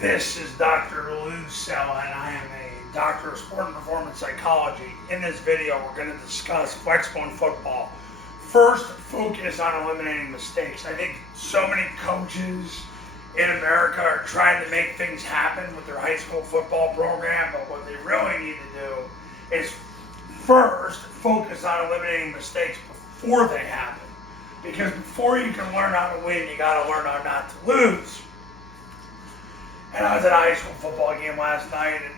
This is Dr. Lou Cella, and I am a doctor of sport and performance psychology. In this video, we're going to discuss Flexbone football. First, focus on eliminating mistakes. I think so many coaches in America are trying to make things happen with their high school football program, but what they really need to do is first focus on eliminating mistakes before they happen. Because before you can learn how to win, you got to learn how not to lose. And I was at a high school football game last night, and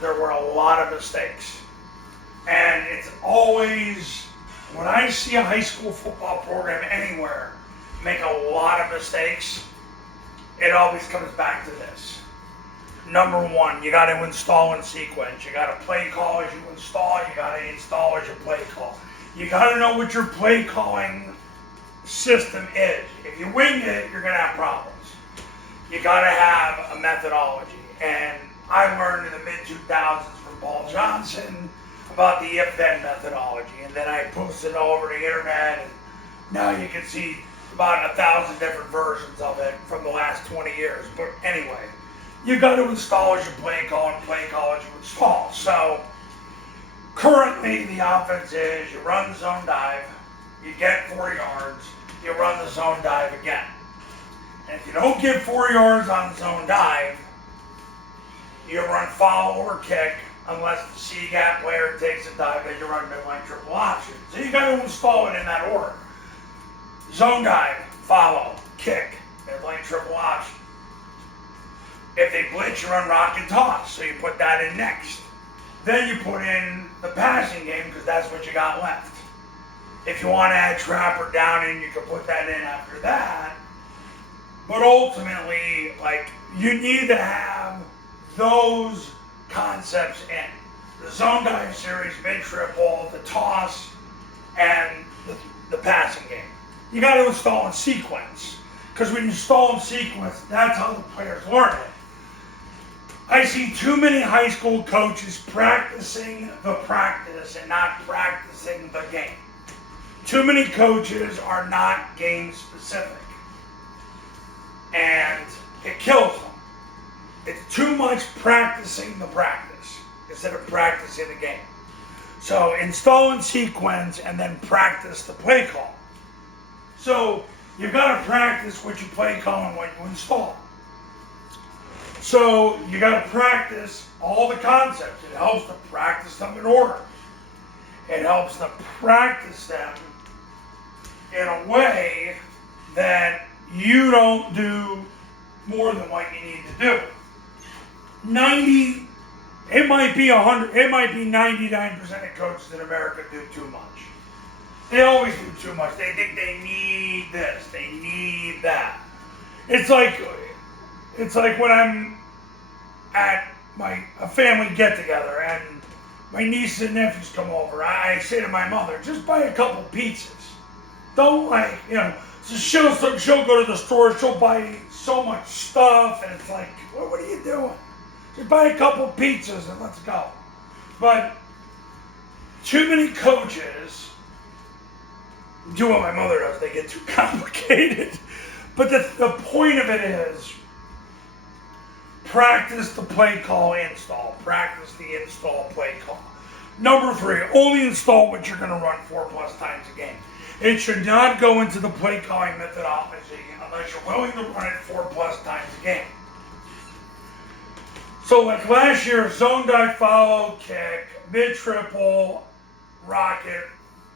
there were a lot of mistakes. And it's always, when I see a high school football program anywhere make a lot of mistakes, it always comes back to this. Number one, you got to install in sequence. You got to play call as you install. You got to install as you play call. You got to know what your play calling system is. If you wing it, you're going to have problems. You got to have a methodology. And I learned in the mid-2000s from Paul Johnson about the if-then methodology. And then I posted it all over the internet. And now you can see about 1,000 different versions of it from the last 20 years. But anyway, you got to install as you play call and play call as you install. So currently the offense is you run the zone dive, you get 4 yards, you run the zone dive again. And if you don't get 4 yards on the zone dive, you run follow or kick, unless the C-gap player takes a dive, then you run midline triple option. So you got to install it in that order. Zone dive, follow, kick, midline triple option. If they blitz, you run rock and toss, so you put that in next. Then you put in the passing game, because that's what you got left. If you want to add trap or down in, you can put that in after that. But ultimately, you need to have those concepts in. The zone dive series, mid-triple, the toss, and the passing game. You got to install in sequence. Because when you install in sequence, that's how the players learn it. I see too many high school coaches practicing the practice and not practicing the game. Too many coaches are not game specific. And it kills them. It's too much practicing the practice instead of practicing the game. So install in sequence and then practice the play call. So you've got to practice what you play call and what you install. So you got to practice all the concepts. It helps to practice them in order. It helps to practice them in a way that you don't do more than what you need to do. It might be 99% of coaches in America do too much. They always do too much. They think they need this, they need that. It's like when I'm at a family get-together and my nieces and nephews come over, I say to my mother, just buy a couple pizzas. Don't so she'll go to the store, she'll buy so much stuff, and it's like, what are you doing? Just buy a couple pizzas and let's go. But too many coaches do what my mother does. They get too complicated. But the point of it is, practice the play call install. Practice the install play call. Number 3, only install what you're going to run 4+ times a game. It should not go into the play calling methodology unless you're willing to run it 4+ times a game. So like last year, zone dive, follow, kick, mid-triple, rocket,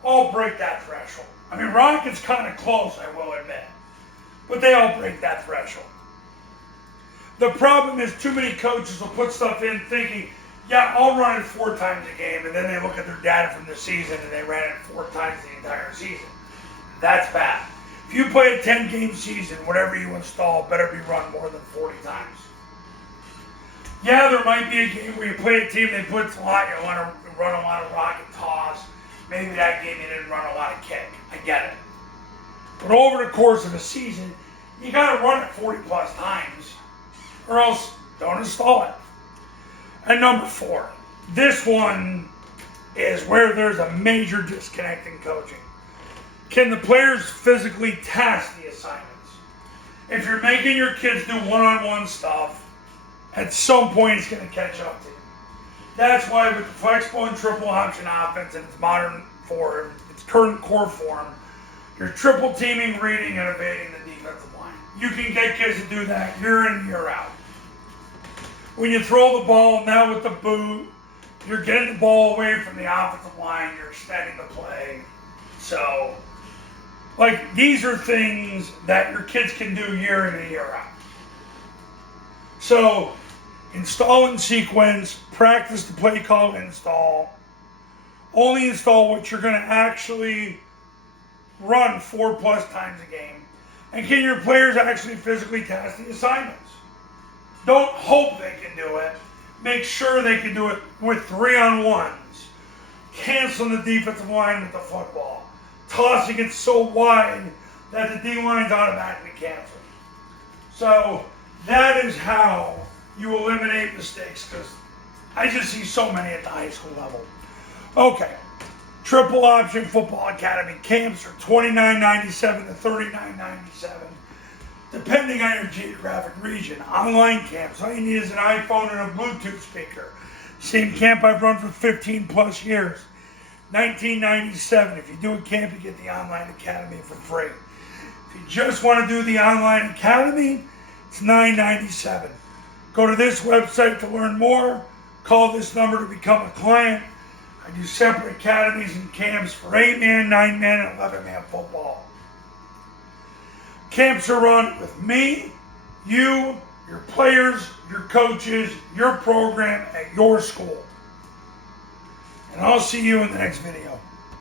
all break that threshold. I mean, rocket's kind of close, I will admit, but they all break that threshold. The problem is too many coaches will put stuff in thinking, yeah, I'll run it 4 times a game, and then they look at their data from the season and they ran it 4 times the entire season. That's bad. If you play a 10-game season, whatever you install better be run more than 40 times. Yeah, there might be a game where you play a team, they blitz a lot, you want to run a lot of rocket toss. Maybe that game you didn't run a lot of kick. I get it. But over the course of a season, you got to run it 40+ times, or else don't install it. And number 4, this one is where there's a major disconnect in coaching. Can the players physically task the assignments? If you're making your kids do one-on-one stuff, At some point, it's going to catch up to you. That's why with the Flexbone triple option offense in its modern form, its current core form, you're triple teaming, reading, and evading the defensive line. You can get kids to do that year in and year out. When you throw the ball, now with the boot, you're getting the ball away from the offensive line, you're extending the play. So, like, these are things that your kids can do year in and year out. So, install in sequence, practice the play call install. Only install what you're going to actually run 4+ times a game. And can your players actually physically task the assignments? Don't hope they can do it. Make sure they can do it with 3-on-1s. Canceling the defensive line with the football. Tossing it so wide that the D-line's automatically canceled. So that is how you eliminate mistakes, because I just see so many at the high school level. Okay, triple option football academy camps are $29.97 to $39.97, depending on your geographic region. Online camps, all you need is an iPhone and a Bluetooth speaker. Same camp I've run for 15+ years. $19.97. If you do a camp, you get the online academy for free. If you just want to do the online academy, it's $9.97. Go to this website to learn more. Call this number to become a client. I do separate academies and camps for 8-man, 9-man, and 11-man football. Camps are run with me, you, your players, your coaches, your program at your school. And I'll see you in the next video.